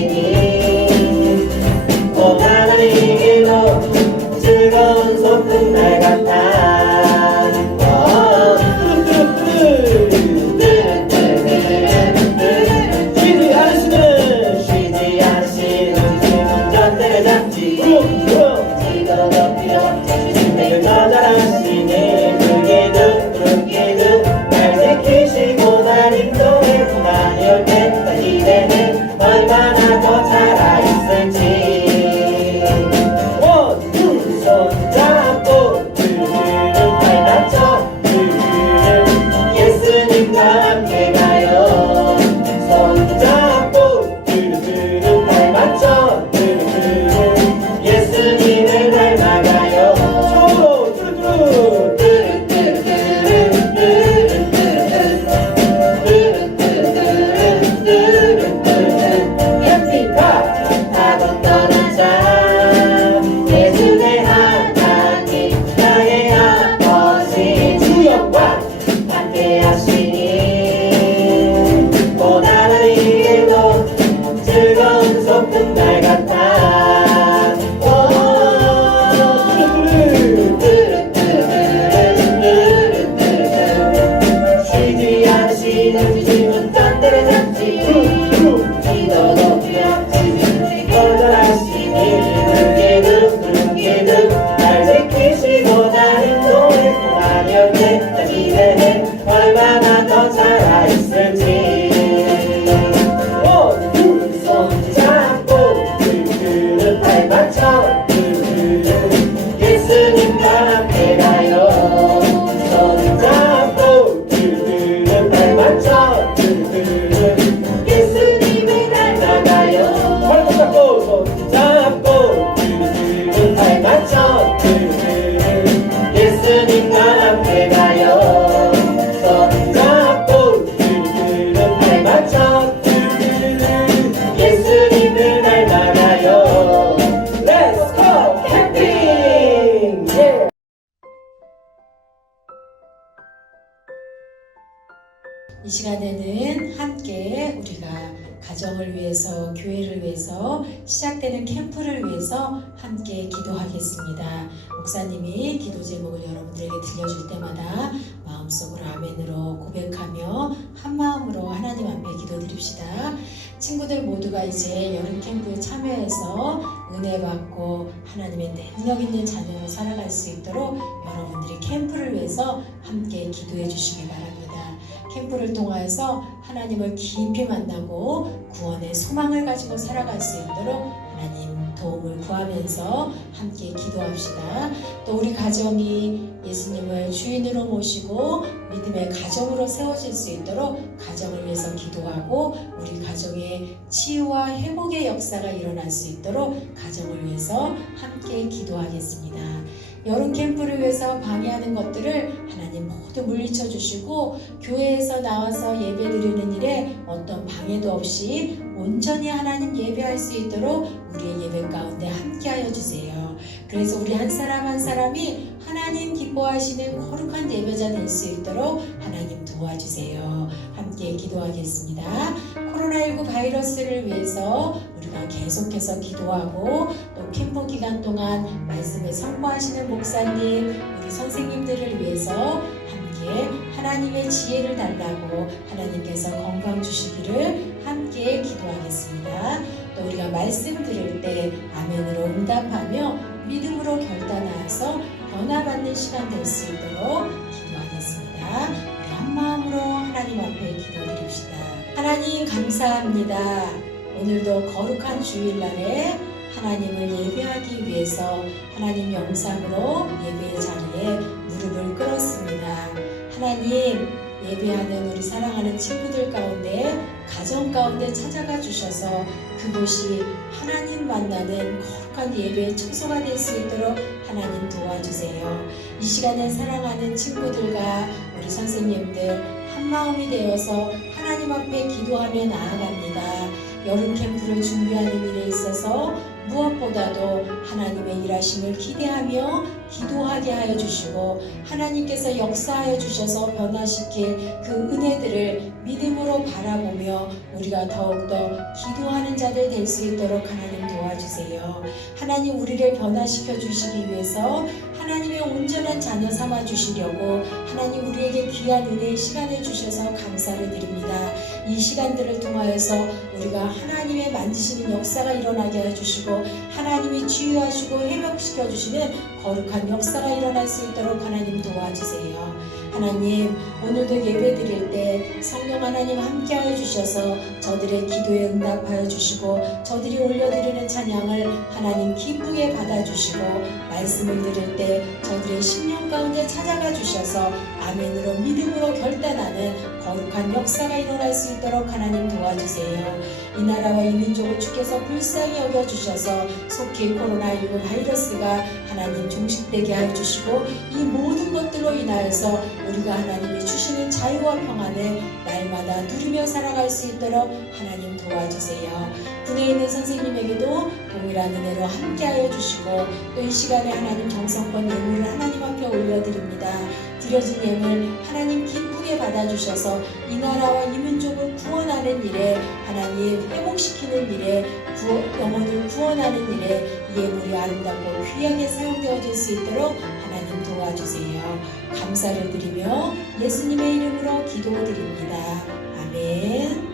나타나시니 하나님께도 즐거운 소풍 날 같아 쉬지 않으시는 주님은 전대를 잡지 지도도 필요 없지 주님을 더 잘하시니 붉게도 날 지키시고 날 인도해 고난이 올 때까지 기대는 얼마나 더 살아있을지 손잡고 들들은 발 맞춰 들들은 예수님과 함께 가요 손잡고 들들은 발 맞춰 들들은 예수님을 닮아가요 서로 뚜루뚜루 캠핑카 타고 떠나자 예수의 하나님 나의 아버지 주역과 함께 하시니 온 하나님께도 즐거운 소풍 날 같아 쉬지 않으시는 주님은 딴데를 잡지 기도도 필요 없지 거절하시니 붉게도 날 지키시고 날 인도해 고난이 올 때까지 기대해 얼마나 더 살아있을지 손잡고 들들은 발 맞춰 들들은 예수님과 함께 가요 손잡고 들들은 발 맞춰 들들은 예수님을 닮아가요 발목 잡고 손잡고 들들은 발 맞춰 들들은 예수님과 함께 가요 손잡고 들들은 발 맞춰 들들은 예수님을 닮아가요 Let's go 캠핑! Yeah! 이 시간에는 함께 우리가 가정을 위해서, 교회를 위해서, 시작되는 캠프를 위해서 함께 기도하겠습니다. 목사님이 기도 제목을 여러분들에게 들려줄 때마다 마음속으로 아멘으로 고백하며 한 마음으로 하나님 앞에 기도드립시다. 친구들 모두가 이제 여름 캠프에 참여해서 은혜 받고 하나님의 능력 있는 자녀로 살아갈 수 있도록 여러분들이 캠프를 위해서 함께 기도해 주시기 바랍니다. 캠프를 통하여서 하나님을 깊이 만나고 구원의 소망을 가지고 살아갈 수 있도록 하나님 도움을 구하면서 함께 기도합시다. 또 우리 가정이 예수님을 주인으로 모시고 믿음의 가정으로 세워질 수 있도록 가정을 위해서 기도하고 우리 가정의 치유와 회복의 역사가 일어날 수 있도록 가정을 위해서 함께 기도하겠습니다. 여름 캠프를 위해서 방해하는 것들을 하나님 모두 물리쳐 주시고 교회에서 나와서 예배 드리는 일에 어떤 방해도 없이 온전히 하나님 예배할 수 있도록 우리의 예배 가운데 함께하여 주세요. 그래서 우리 한 사람 한 사람이 하나님 기뻐하시는 거룩한 예배자 될 수 있도록 하나님 도와주세요. 함께 기도하겠습니다. 코로나19 바이러스를 위해서 우리가 계속해서 기도하고 또 캠프 기간 동안 말씀에 선포하시는 목사님, 우리 선생님들을 위해서 함께 하나님의 지혜를 달라고 하나님께서 건강 주시기를 함께 기도하겠습니다. 또 우리가 말씀 들을 때 아멘으로 응답하며 믿음으로 결단하여서 변화받는 시간 될 수 있도록 기도하겠습니다. 우리 한 마음으로 하나님 앞에 기도드립시다. 하나님 감사합니다. 오늘도 거룩한 주일날에 하나님을 예배하기 위해서 하나님 영상으로 예배의 자리에 무릎을 꿇었습니다. 하나님 예배하는 우리 사랑하는 친구들 가운데 가정 가운데 찾아가 주셔서 그곳이 하나님 만나는 거룩한 예배의 처소가 될 수 있도록 하나님 도와주세요. 이 시간에 사랑하는 친구들과 우리 선생님들 한마음이 되어서 하나님 앞에 기도하며 나아갑니다. 여름 캠프를 준비하는 일에 있어서 무엇보다도 하나님의 일하심을 기대하며 기도하게 하여 주시고 하나님께서 역사하여 주셔서 변화시킬 그 은혜들을 믿음으로 바라보며 우리가 더욱더 기도하는 자들 될 수 있도록 하나님 도와주세요. 하나님 우리를 변화시켜 주시기 위해서 하나님의 온전한 자녀 삼아 주시려고 하나님 우리에게 귀한 은혜의 시간을 주셔서 감사를 드립니다. 이 시간들을 통하여서 우리가 하나님의 만지시는 역사가 일어나게 해주시고 하나님이 치유하시고 회복시켜 주시는 거룩한 역사가 일어날 수 있도록 하나님 도와주세요. 하나님 오늘도 예배 드릴 때 성령 하나님 함께하여 주셔서 저들의 기도에 응답하여 주시고 저들이 올려드리는 찬양을 하나님 기쁘게 받아주시고 말씀을 들을 때 저들의 심령 가운데 찾아가 주셔서 아멘으로 믿음으로 결단하는 거룩한 역사가 일어날 수 있도록 하나님 도와주세요. 이 나라와 이 민족을 주께서 불쌍히 여겨주셔서 속히 코로나19 바이러스가 하나님 종식되게 하여 주시고 이 모든 것들로 인하여서 우리가 하나님이 주시는 자유와 평안을 날마다 누리며 살아갈 수 있도록 하나님 도와주세요. 군에 있는 선생님에게도 동일한 은혜로 함께하여 주시고 또 이 시간에 하나님 정성권 예물을 하나님 앞에 올려드립니다. 드려진 예물 하나님 기쁘게 받아주셔서 이 나라와 이 민족을 구원하는 일에 하나님 회복시키는 일에 영혼을 구원하는 일에 예물이 아름답고 귀하게 사용되어질 수 있도록 하나님 도와주세요. 감사를 드리며 예수님의 이름으로 기도드립니다. 아멘.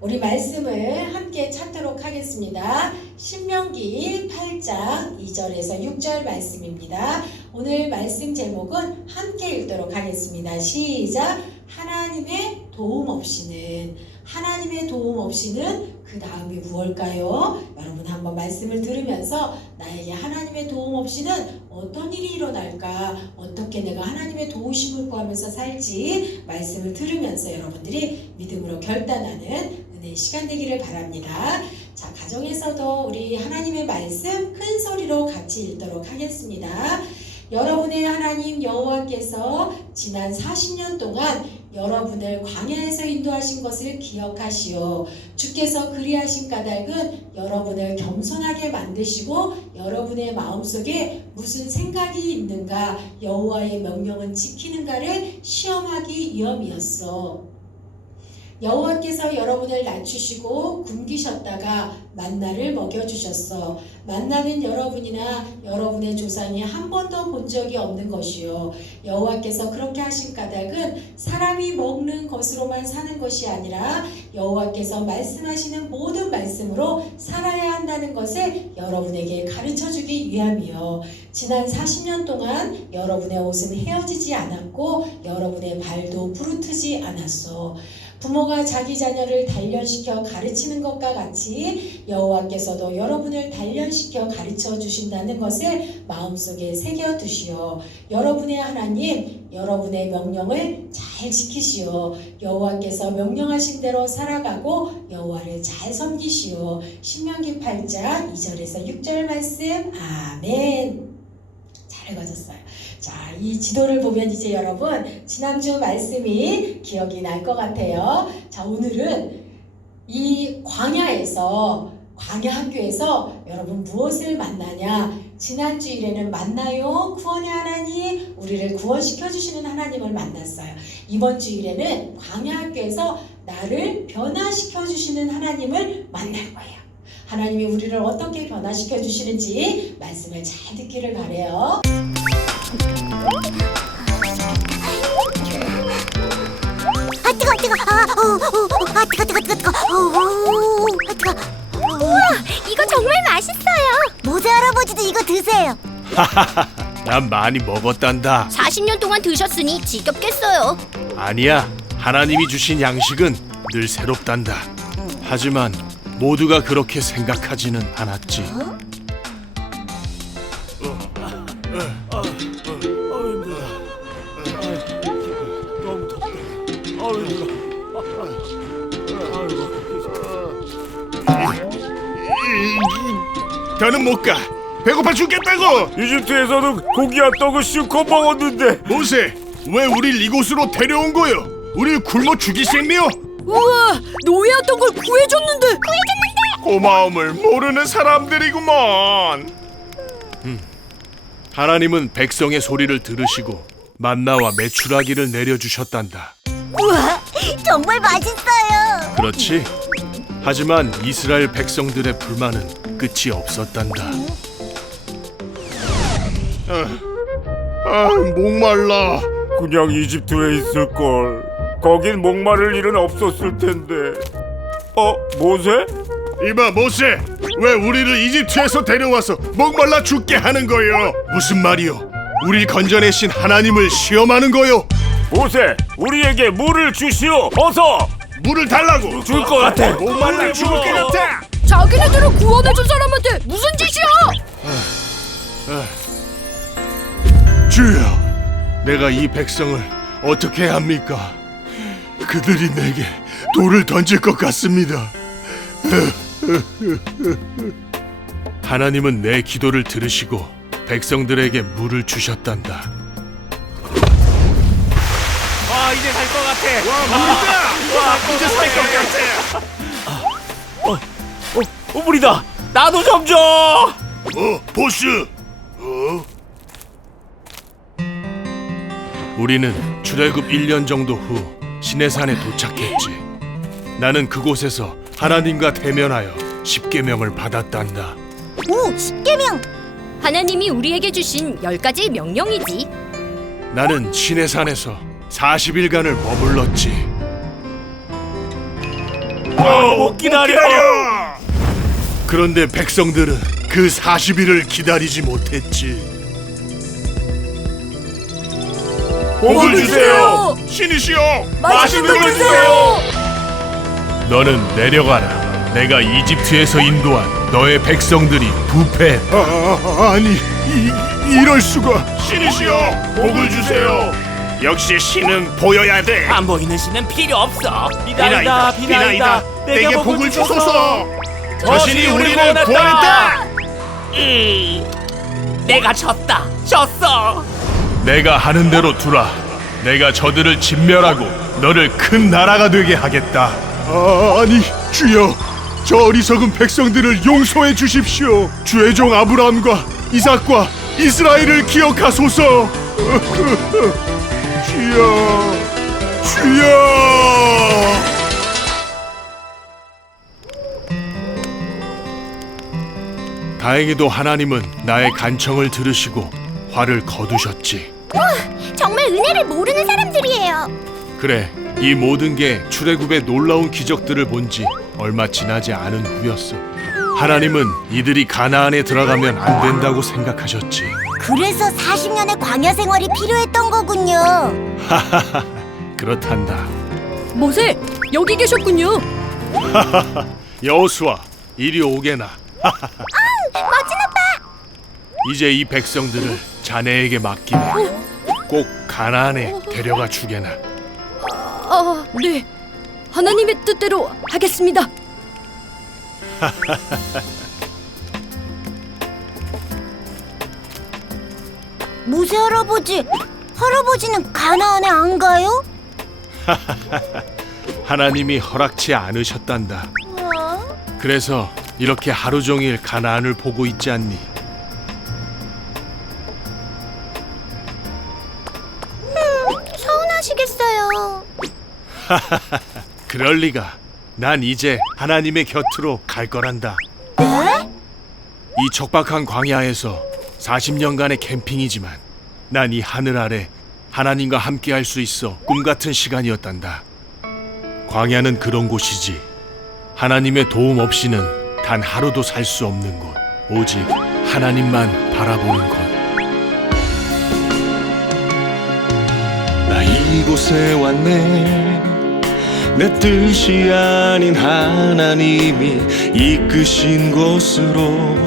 우리 말씀을 함께 찾도록 하겠습니다. 신명기 8장 2절에서 6절 말씀입니다. 오늘 말씀 제목은 함께 읽도록 하겠습니다. 시작! 하나님의 도움 없이는 그 다음이 무엇일까요? 여러분 한번 말씀을 들으면서 나에게 하나님의 도움 없이는 어떤 일이 일어날까? 어떻게 내가 하나님의 도우심을 구하면서 살지? 말씀을 들으면서 여러분들이 믿음으로 결단하는 은혜의 시간 되기를 바랍니다. 자, 가정에서도 우리 하나님의 말씀 큰 소리로 같이 읽도록 하겠습니다. 여러분의 하나님 여호와께서 지난 40년 동안 여러분을 광야에서 인도하신 것을 기억하시오. 주께서 그리하신 까닭은 여러분을 겸손하게 만드시고 여러분의 마음속에 무슨 생각이 있는가, 여호와의 명령은 지키는가를 시험하기 위함이었어. 여호와께서 여러분을 낮추시고 굶기셨다가 만나를 먹여주셨어. 만나는 여러분이나 여러분의 조상이 한 번도 본 적이 없는 것이요. 여호와께서 그렇게 하신 까닭은 사람이 먹는 것으로만 사는 것이 아니라 여호와께서 말씀하시는 모든 말씀으로 살아야 한다는 것을 여러분에게 가르쳐주기 위함이요. 지난 40년 동안 여러분의 옷은 헤어지지 않았고 여러분의 발도 부르트지 않았어. 부모가 자기 자녀를 단련시켜 가르치는 것과 같이 여호와께서도 여러분을 단련시켜 가르쳐 주신다는 것을 마음속에 새겨두시오. 여러분의 하나님, 여러분의 명령을 잘 지키시오. 여호와께서 명령하신 대로 살아가고 여호와를 잘 섬기시오. 신명기 8장 2절에서 6절 말씀. 아멘. 잘 읽어졌어요. 자, 이 지도를 보면 이제 여러분 지난주 말씀이 기억이 날 것 같아요. 자, 오늘은 이 광야 학교에서 여러분 무엇을 만나냐? 지난 주일에는 만나요 구원의 하나님, 우리를 구원시켜 주시는 하나님을 만났어요. 이번 주일에는 광야 학교에서 나를 변화시켜 주시는 하나님을 만날 거예요. 하나님이 우리를 어떻게 변화시켜 주시는지 말씀을 잘 듣기를 바라요. 뜨거. 우와, 이거 정말 맛있어요. 모세 할아버지도 이거 드세요. 난 많이 먹었단다. 40년 동안 드셨으니 지겹겠어요. 아니야, 하나님이 주신 양식은 늘 새롭단다. 하지만 모두가 그렇게 생각하지는 않았지. 더는 못 가. 배고파 죽겠다고. 이집트에서는 고기와 떡을 싣고 먹었는데. 모세, 왜 우릴 이곳으로 데려온 거요? 우릴 굶어 죽이겠네요. 우와, 노예였던 걸 구해줬는데. 고마움을 모르는 사람들이구먼. 하나님은 백성의 소리를 들으시고 만나와 메추라기를 내려주셨단다. 우와, 정말 맛있어요. 그렇지? 하지만 이스라엘 백성들의 불만은 끝이 없었단다. 목말라. 그냥 이집트에 있을 걸. 거긴 목마를 일은 없었을 텐데. 모세? 이봐 모세, 왜 우리를 이집트에서 데려와서 목말라 죽게 하는 거요? 무슨 말이요? 우리 건져내신 하나님을 시험하는 거요? 모세, 우리에게 물을 주시오. 어서. 물을 달라고. 줄 것 같아. 목말라 죽을 것 같아. 자기네들을 구원해준 사람한테 무슨 짓이야? 주여, 내가 이 백성을 어떻게 해야 합니까? 그들이 내게 돌을 던질 것 같습니다. 하나님은 내 기도를 들으시고 백성들에게 물을 주셨단다. 이제 살 것 같아. 물이다. 이제 살 것 같아. 물이다. 나도 좀 줘. 보스. 우리는 출애굽 1년 정도 후 시내산에 도착했지. 나는 그곳에서 하나님과 대면하여 십계명을 받았단다. 오, 십계명. 하나님이 우리에게 주신 10가지 명령이지. 나는 시내산에서 40일간을 머물렀지. 못 기다려. 그런데 백성들은 그 40일을 기다리지 못했지. 복을 주세요. 신이시여, 맛있는 걸 주세요. 너는 내려가라. 내가 이집트에서 인도한 너의 백성들이 부패했다. 아니, 이럴 수가. 신이시여, 복을 주세요. 역시 신은 보여야 돼. 안 보이는 신은 필요 없어. 비나이다. 내게 복을 주소서. 저 신이 우리를 구원했다. 내가 졌어. 내가 하는 대로 두라. 내가 저들을 진멸하고 너를 큰 나라가 되게 하겠다. 아니, 주여, 저 어리석은 백성들을 용서해 주십시오. 주의 종 아브라함과 이삭과 이스라엘을 기억하소서. 주여. 다행히도 하나님은 나의 간청을 들으시고 화를 거두셨지. 정말 은혜를 모르는 사람들이에요. 그래, 이 모든 게 출애굽의 놀라운 기적들을 본 지 얼마 지나지 않은 후였어. 하나님은 이들이 가나안에 들어가면 안 된다고 생각하셨지. 그래서 40년의 광야 생활이 필요했던 거군요. 그렇단다. 모세, 여기 계셨군요. 여호수아, 이리 오게나. 멋진 오빠. 이제 이 백성들을 자네에게 맡기면 꼭 가나안에 데려가 주게나. 네. 하나님의 뜻대로 하겠습니다. 모세 할아버지는 가나안에 안 가요? 하나님이 허락치 않으셨단다. 그래서 이렇게 하루 종일 가나안을 보고 있지 않니? 서운하시겠어요. 그럴 리가. 난 이제 하나님의 곁으로 갈 거란다. 네? 이 척박한 광야에서 40년간의 캠핑이지만 난 이 하늘 아래 하나님과 함께 할 수 있어 꿈같은 시간이었단다. 광야는 그런 곳이지. 하나님의 도움 없이는 단 하루도 살 수 없는 곳. 오직 하나님만 바라보는 곳. 나 이곳에 왔네. 내 뜻이 아닌 하나님이 이끄신 곳으로,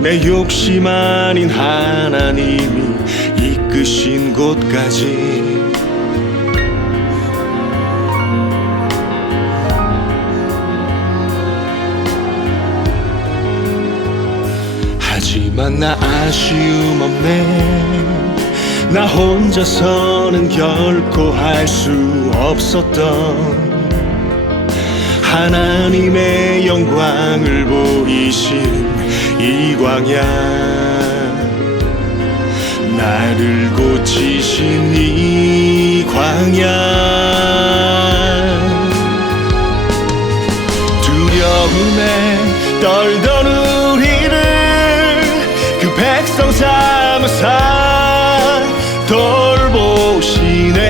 내 욕심 아닌 하나님이 이끄신 곳까지. 하지만 나 아쉬움 없네. 나 혼자서는 결코 할 수 없었던 하나님의 영광을 보이신 이 광야, 나를 고치신 이 광야, 두려움에 떨던 우리를 그 백성 삼으사 돌보시네.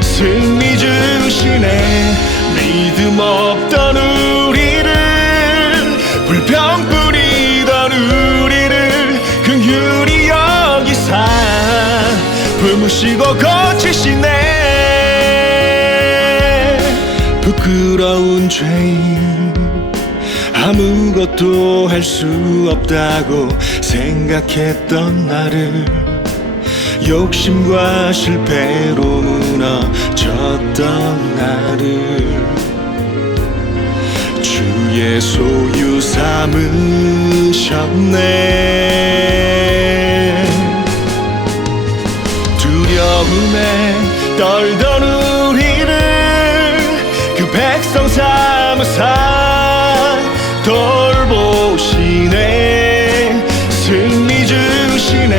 승리 주시네. 믿음 없던 우리를, 불평 뿌리던 우리를 긍휼히 여기사 품으시고 고치시네. 부끄러운 죄인, 아무것도 할 수 없다고 생각했던 나를, 욕심과 실패로 무너졌던 나를 주의 소유 삼으셨네. 두려움에 떨던 우리를 그 백성 삼으사 돌보시네. 승리 주시네.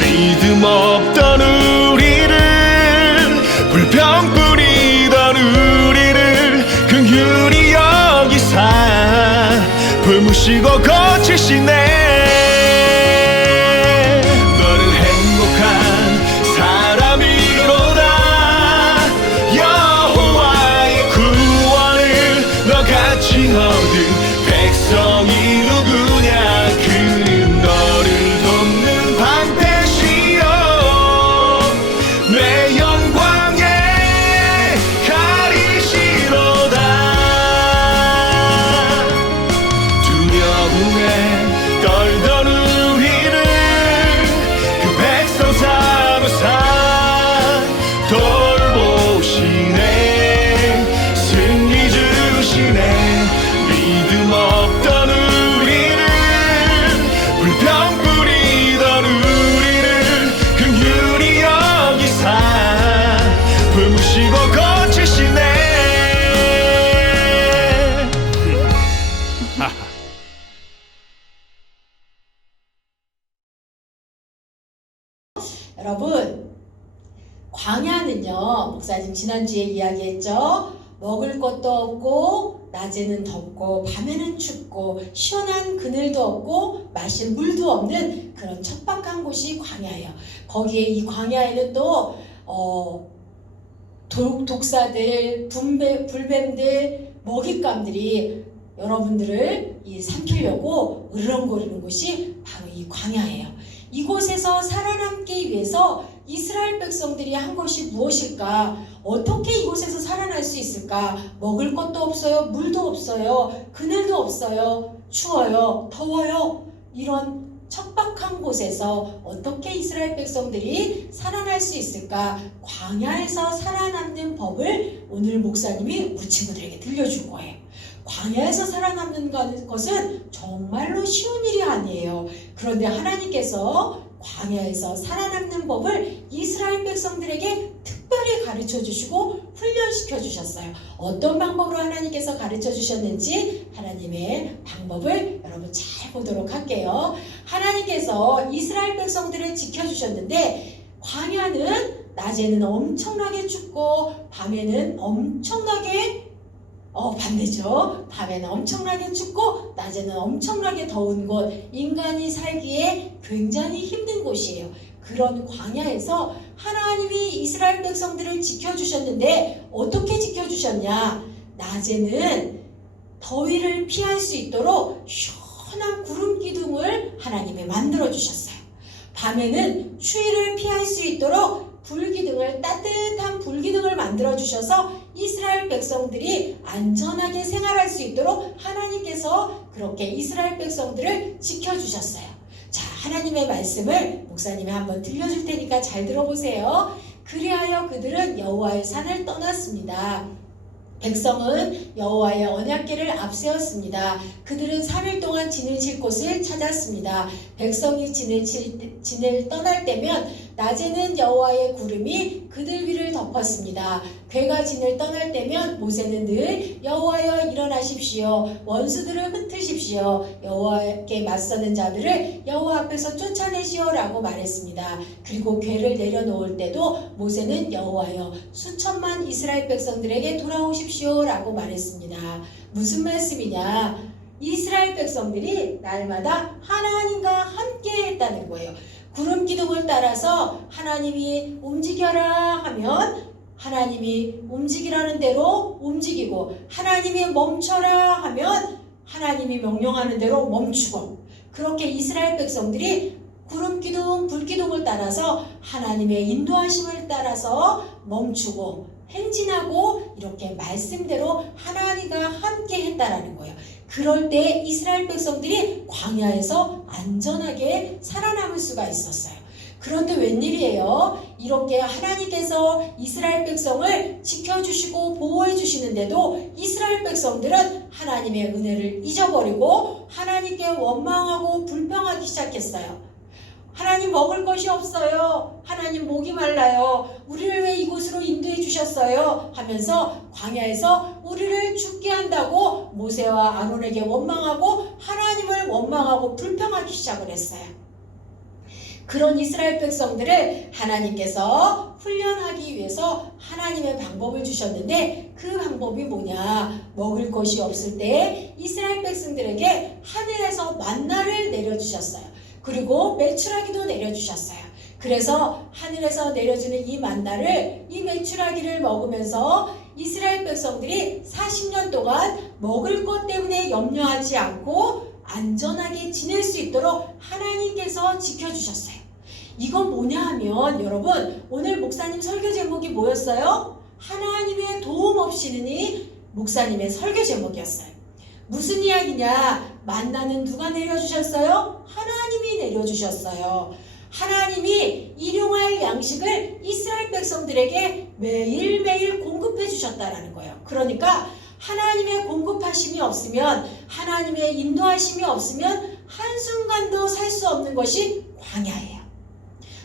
믿음 없던 우리를, 불평 뿌리던 우리를 긍휼히 여기사 품으시고 고치시네. 너는 행복한 사람이로다. 여호와의 구원을 너같이 얻은 백성이 누구냐. 그는 너를 돕는 방패시여 내 영광에 가리시로다. 두려움에 떨던 우리를 그 백성 삼으사 돌보시네. 승리 주시네. 믿음 없던 우리를, 불평 뿌리던 우리를 긍휼히 여기사 품으시고 고치시네. 여러분, 광야는요, 목사님 지난주에 이야기했죠. 먹을 것도 없고, 낮에는 덥고, 밤에는 춥고, 시원한 그늘도 없고, 마실 물도 없는 그런 척박한 곳이 광야예요. 거기에 이 광야에는 또 독사들, 불뱀들, 먹잇감들이 여러분들을 삼키려고 으르렁거리는 곳이 바로 이 광야예요. 이곳에서 살아남기 위해서 이스라엘 백성들이 한 것이 무엇일까? 어떻게 이곳에서 살아날 수 있을까? 먹을 것도 없어요. 물도 없어요. 그늘도 없어요. 추워요. 더워요. 이런 척박한 곳에서 어떻게 이스라엘 백성들이 살아날 수 있을까? 광야에서 살아남는 법을 오늘 목사님이 우리 친구들에게 들려줄 거예요. 광야에서 살아남는 것은 정말로 쉬운 일이 아니에요. 그런데 하나님께서 광야에서 살아남는 법을 이스라엘 백성들에게 특별히 가르쳐 주시고 훈련시켜 주셨어요. 어떤 방법으로 하나님께서 가르쳐 주셨는지 하나님의 방법을 여러분 잘 보도록 할게요. 하나님께서 이스라엘 백성들을 지켜주셨는데, 광야는 낮에는 엄청나게 춥고 밤에는 엄청나게 반대죠. 밤에는 엄청나게 춥고 낮에는 엄청나게 더운 곳, 인간이 살기에 굉장히 힘든 곳이에요. 그런 광야에서 하나님이 이스라엘 백성들을 지켜주셨는데 어떻게 지켜주셨냐? 낮에는 더위를 피할 수 있도록 시원한 구름 기둥을 하나님이 만들어 주셨어요. 밤에는 추위를 피할 수 있도록 따뜻한 불기둥을 만들어 주셔서 이스라엘 백성들이 안전하게 생활할 수 있도록 하나님께서 그렇게 이스라엘 백성들을 지켜주셨어요. 자, 하나님의 말씀을 목사님이 한번 들려줄 테니까 잘 들어보세요. 그리하여 그들은 여호와의 산을 떠났습니다. 백성은 여호와의 언약궤를 앞세웠습니다. 그들은 3일 동안 진을 칠 곳을 찾았습니다. 백성이 진을 떠날 때면 낮에는 여호와의 구름이 그들 위를 덮었습니다. 궤가 진을 떠날 때면 모세는 늘 여호와여 일어나십시오. 원수들을 흩으십시오. 여호와께 맞서는 자들을 여호와 앞에서 쫓아내시오라고 말했습니다. 그리고 궤를 내려놓을 때도 모세는 여호와여 수천만 이스라엘 백성들에게 돌아오십시오라고 말했습니다. 무슨 말씀이냐? 이스라엘 백성들이 날마다 하나님과 함께 했다는 거예요. 구름 기둥을 따라서 하나님이 움직여라 하면 하나님이 움직이라는 대로 움직이고, 하나님이 멈춰라 하면 하나님이 명령하는 대로 멈추고, 그렇게 이스라엘 백성들이 구름 기둥, 불 기둥을 따라서 하나님의 인도하심을 따라서 멈추고 행진하고 이렇게 말씀대로 하나님과 함께 했다라는 거예요. 그럴 때 이스라엘 백성들이 광야에서 안전하게 살아남을 수가 있었어요. 그런데 웬일이에요? 이렇게 하나님께서 이스라엘 백성을 지켜주시고 보호해 주시는데도 이스라엘 백성들은 하나님의 은혜를 잊어버리고 하나님께 원망하고 불평하기 시작했어요. 하나님 먹을 것이 없어요. 하나님 목이 말라요. 우리를 왜 이곳으로 인도해 주셨어요? 하면서 광야에서 우리를 죽게 한다고 모세와 아론에게 원망하고 하나님을 원망하고 불평하기 시작을 했어요. 그런 이스라엘 백성들을 하나님께서 훈련하기 위해서 하나님의 방법을 주셨는데, 그 방법이 뭐냐? 먹을 것이 없을 때 이스라엘 백성들에게 하늘에서 만나를 내려주셨어요. 그리고 메추라기도 내려주셨어요. 그래서 하늘에서 내려주는 이 만나를, 이 메추라기를 먹으면서 이스라엘 백성들이 40년 동안 먹을 것 때문에 염려하지 않고 안전하게 지낼 수 있도록 하나님께서 지켜주셨어요. 이건 뭐냐 하면, 여러분, 오늘 목사님 설교 제목이 뭐였어요? 하나님의 도움 없이는 이 목사님의 설교 제목이었어요. 무슨 이야기냐? 만나는 누가 내려주셨어요? 하나님이 내려주셨어요. 하나님이 일용할 양식을 이스라엘 백성들에게 매일매일 공급해 주셨다라는 거예요. 그러니까 하나님의 공급하심이 없으면, 하나님의 인도하심이 없으면 한순간도 살 수 없는 것이 광야예요.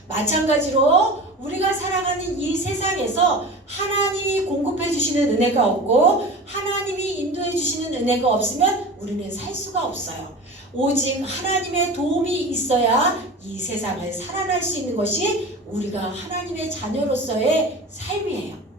마찬가지로 우리가 살아가는 이 세상에서 하나님이 공급해 주시는 은혜가 없고 하나님이 인도해 주시는 은혜가 없으면 우리는 살 수가 없어요. 오직 하나님의 도움이 있어야 이 세상을 살아날 수 있는 것이 우리가 하나님의 자녀로서의 삶이에요.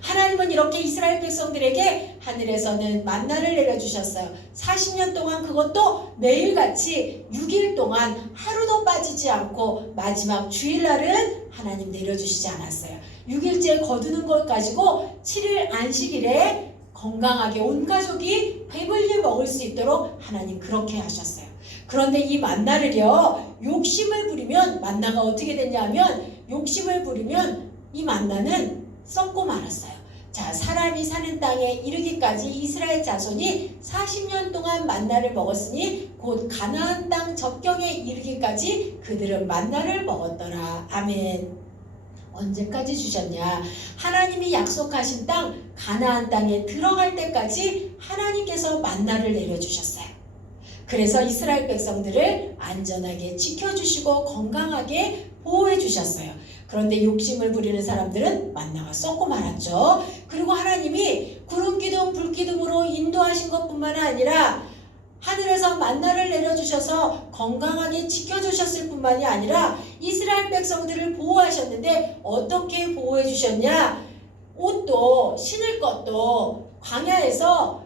하나님은 이렇게 이스라엘 백성들에게 하늘에서는 만나를 내려주셨어요. 40년 동안, 그것도 매일같이 6일 동안 하루도 빠지지 않고 마지막 주일날은 하나님 내려주시지 않았어요. 6일째 거두는 걸 가지고 7일 안식일에 건강하게 온 가족이 배불리 먹을 수 있도록 하나님 그렇게 하셨어요. 그런데 이 만나를요, 욕심을 부리면 만나가 어떻게 됐냐면, 욕심을 부리면 이 만나는 썩고 말았어요. 자, 사람이 사는 땅에 이르기까지 이스라엘 자손이 40년 동안 만나를 먹었으니 곧 가나안 땅 접경에 이르기까지 그들은 만나를 먹었더라. 아멘. 언제까지 주셨냐? 하나님이 약속하신 땅 가나안 땅에 들어갈 때까지 하나님께서 만나를 내려주셨어요. 그래서 이스라엘 백성들을 안전하게 지켜주시고 건강하게 보호해 주셨어요. 그런데 욕심을 부리는 사람들은 만나가 썩고 말았죠. 그리고 하나님이 구름기둥 불기둥으로 인도하신 것뿐만 아니라 하늘에서 만나를 내려주셔서 건강하게 지켜주셨을 뿐만이 아니라 이스라엘 백성들을 보호하셨는데, 어떻게 보호해 주셨냐? 옷도, 신을 것도 광야에서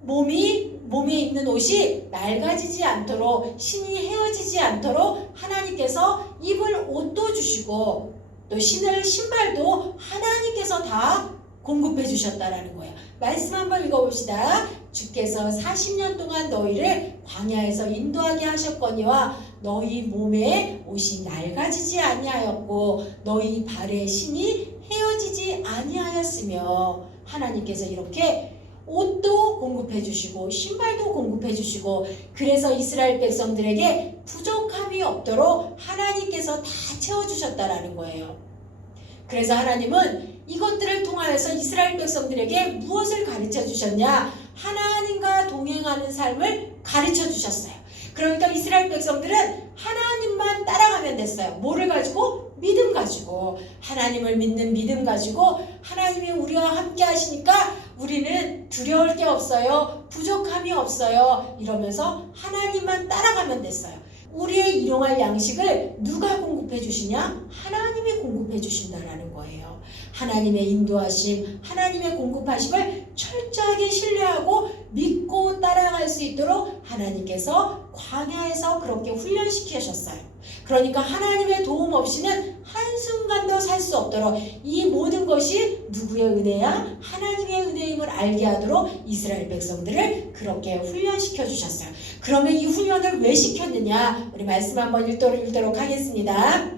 몸에 입는 옷이 낡아지지 않도록, 신이 헤어지지 않도록 하나님께서 입을 옷도 주시고, 또 신을 신발도 하나님께서 다 공급해 주셨다라는 거예요. 말씀 한번 읽어봅시다. 주께서 40년 동안 너희를 광야에서 인도하게 하셨거니와 너희 몸에 옷이 낡아지지 아니하였고 너희 발에 신이 헤어지지 아니하였으며, 하나님께서 이렇게 옷도 공급해 주시고 신발도 공급해 주시고, 그래서 이스라엘 백성들에게 부족함이 없도록 하나님께서 다 채워주셨다라는 거예요. 그래서 하나님은 이것들을 통하여서 이스라엘 백성들에게 무엇을 가르쳐 주셨냐? 하나님과 동행하는 삶을 가르쳐 주셨어요. 그러니까 이스라엘 백성들은 하나님만 따라가면 됐어요. 뭐를 가지고? 믿음 가지고. 하나님을 믿는 믿음 가지고 하나님이 우리와 함께 하시니까 우리는 두려울 게 없어요. 부족함이 없어요. 이러면서 하나님만 따라가면 됐어요. 우리의 일용할 양식을 누가 공급해 주시냐? 하나님이 공급해 주신다라는 거예요. 하나님의 인도하심, 하나님의 공급하심을 철저하게 신뢰하고 믿고 따라갈 수 있도록 하나님께서 광야에서 그렇게 훈련시키셨어요. 그러니까 하나님의 도움 없이는 한순간도 살 수 없도록 이 모든 것이 누구의 은혜야? 하나님의 은혜임을 알게 하도록 이스라엘 백성들을 그렇게 훈련시켜 주셨어요. 그러면 이 훈련을 왜 시켰느냐? 우리 말씀 한번 읽도록 하겠습니다.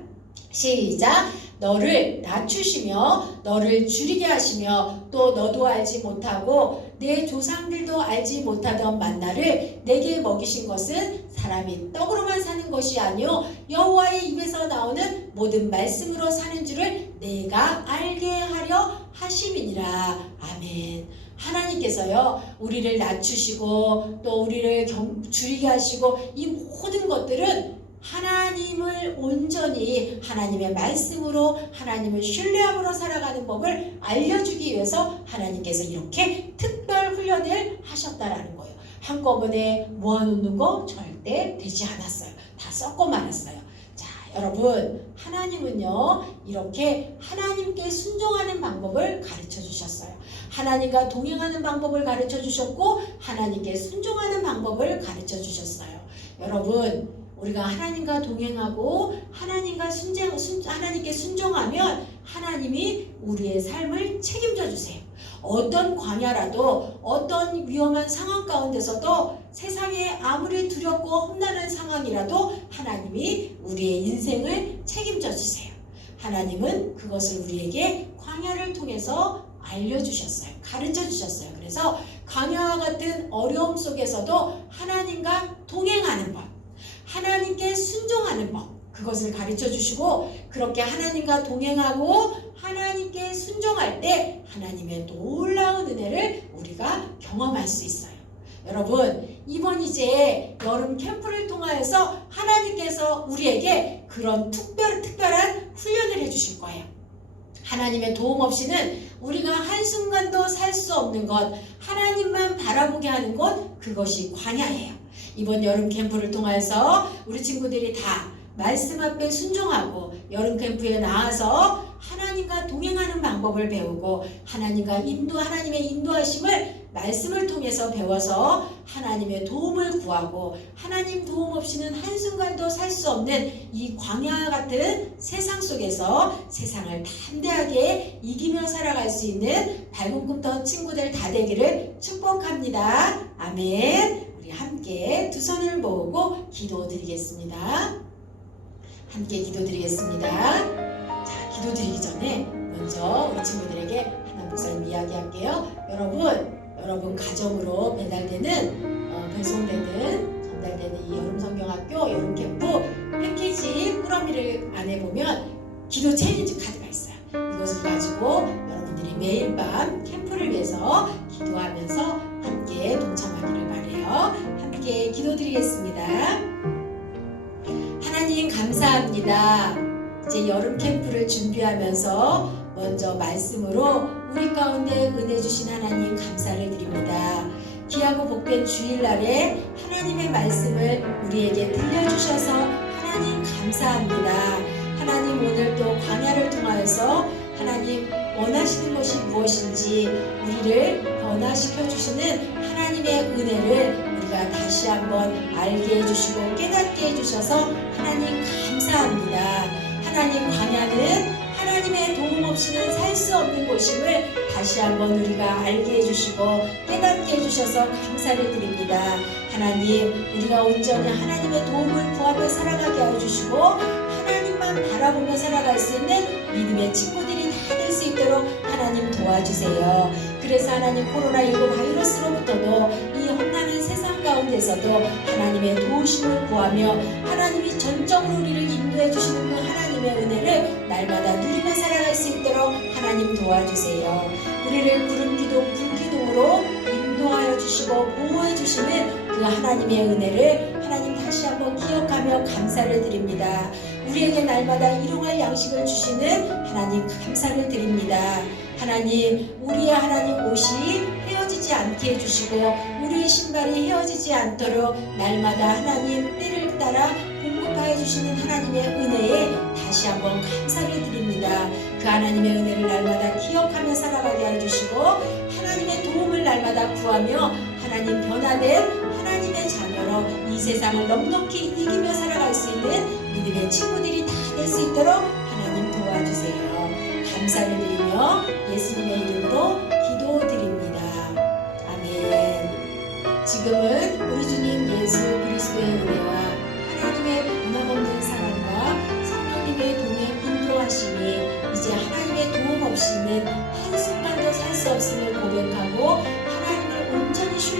시작! 너를 낮추시며 너를 줄이게 하시며 또 너도 알지 못하고 내 조상들도 알지 못하던 만나를 내게 먹이신 것은 사람이 떡으로만 사는 것이 아니요 여호와의 입에서 나오는 모든 말씀으로 사는 줄을 내가 알게 하려 하심이니라. 아멘. 하나님께서요 우리를 낮추시고 또 우리를 줄이게 하시고 이 모든 것들은 하나님을 온전히 하나님의 말씀으로 하나님을 신뢰함으로 살아가는 법을 알려주기 위해서 하나님께서 이렇게 특별 훈련을 하셨다라는 거예요. 한꺼번에 모아놓는 거 절대 되지 않았어요. 다 섞어 말았어요. 자, 여러분 하나님은요 이렇게 하나님께 순종하는 방법을 가르쳐 주셨어요. 하나님과 동행하는 방법을 가르쳐 주셨고 하나님께 순종하는 방법을 가르쳐 주셨어요. 여러분 우리가 하나님과 동행하고 하나님께 순종하면 하나님이 우리의 삶을 책임져 주세요. 어떤 광야라도 어떤 위험한 상황 가운데서도 세상에 아무리 두렵고 험난한 상황이라도 하나님이 우리의 인생을 책임져 주세요. 하나님은 그것을 우리에게 광야를 통해서 알려주셨어요. 가르쳐 주셨어요. 그래서 광야와 같은 어려움 속에서도 하나님과 동행하는 법, 하나님께 순종하는 법, 그것을 가르쳐 주시고 그렇게 하나님과 동행하고 하나님께 순종할 때 하나님의 놀라운 은혜를 우리가 경험할 수 있어요. 여러분 이번 이제 여름 캠프를 통하여서 하나님께서 우리에게 그런 특별한 훈련을 해주실 거예요. 하나님의 도움 없이는 우리가 한순간도 살 수 없는 것, 하나님만 바라보게 하는 것, 그것이 광야예요. 이번 여름 캠프를 통해서 우리 친구들이 다 말씀 앞에 순종하고 여름 캠프에 나와서 하나님과 동행하는 방법을 배우고 하나님의 인도하심을 말씀을 통해서 배워서 하나님의 도움을 구하고 하나님 도움 없이는 한순간도 살 수 없는 이 광야 같은 세상 속에서 세상을 담대하게 이기며 살아갈 수 있는 밝은 꿈터 친구들 다 되기를 축복합니다. 아멘. 우리 함께 두 손을 모으고 기도드리겠습니다. 함께 기도드리겠습니다. 자, 기도드리기 전에 먼저 우리 친구들에게 하나 목사님 이야기할게요. 여러분 가정으로 배송되는 전달되는 이 여름성경학교 여름캠프 패키지 꾸러미를 안에 보면 기도 챌린지 카드가 있어요. 이것을 가지고 여러분들이 매일 밤 캠프를 위해서 기도하면서 함께 동참하기를 바라요. 함께 기도드리겠습니다. 하나님 감사합니다. 이제 여름 캠프를 준비하면서 먼저 말씀으로 우리 가운데 은혜 주신 하나님 감사를 드립니다. 귀하고 복된 주일날에 하나님의 말씀을 우리에게 들려주셔서 하나님 감사합니다. 하나님 오늘도 광야를 통하여서 하나님 원하시는 것이 무엇인지 우리를 변화시켜 주시는 하나님의 은혜를 우리가 다시 한번 알게 해주시고 깨닫게 해주셔서 하나님 감사합니다. 하나님 광야는 하나님의 도움 없이는 살 수 없는 곳임을 다시 한번 우리가 알게 해주시고 깨닫게 해주셔서 감사를 드립니다. 하나님 우리가 온전히 하나님의 도움을 구하며 살아가게 해주시고 하나님만 바라보며 살아갈 수 있는 믿음의 친구들이 다 될 수 있도록 하나님 도와주세요. 그래서 하나님 코로나19 바이러스로부터도 이 험난한 세상 가운데 가운데서도 하나님의 도우심을 구하며 하나님이 전적으로 우리를 인도해 주시는 그 하나님의 은혜를 날마다 누리며 살아갈 수 있도록 하나님 도와주세요. 우리를 구름 기둥, 불 기둥으로 인도하여 주시고 보호해 주시는 그 하나님의 은혜를 하나님 다시 한번 기억하며 감사를 드립니다. 우리에게 날마다 일용할 양식을 주시는 하나님 감사를 드립니다. 하나님, 우리의 하나님 옷이 헤어지지 않게 해주시고 우리의 신발이 헤어지지 않도록 날마다 하나님 때를 따라 공급하여 주시는 하나님의 은혜에 다시 한번 감사를 드립니다. 그 하나님의 은혜를 날마다 기억하며 살아가게 해주시고 하나님의 도움을 날마다 구하며 하나님 변화된 하나님의 자녀로 이 세상을 넉넉히 이기며 살아갈 수 있는 믿음의 친구들이 다 될 수 있도록 하나님 도와주세요. 감사를 드리며 예수님의 이름으로 기도드립니다. 아멘. 지금은 우리 주님 예수 그리스도의 은혜와 하나님의 변함없는 사랑과 성령님의 동행 인도하심이 이제 하나님의 도움 없이는 한순간도 살 수 없음을 고백하고 하나님을 온전히 신뢰하고